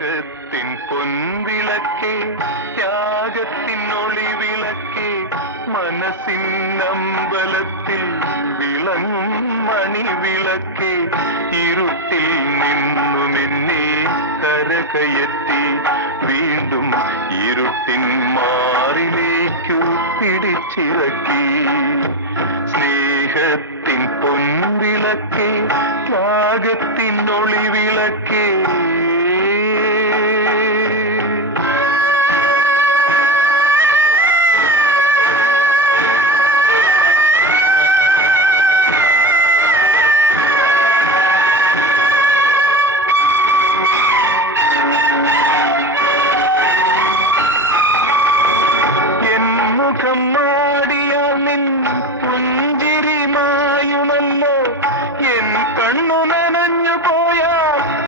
സ്നേഹത്തിൻ പൊൻവിളക്കേ, ത്യാഗത്തിൻ ഒളിവിളക്കേ, മനസ്സിനമ്പലത്തിൽ വിളങ്ങും മണിവിളക്കേ, ഇരുട്ടിൽ നിന്നും എന്നെ കരകയറ്റി വീണ്ടും ഇരുട്ടിൻ മാറിലേക്കു പിടിച്ചിറക്കി. സ്നേഹത്തിൻ പൊൻവിളക്കേ, ത്യാഗത്തിൻ ഒളിവിളക്കേ,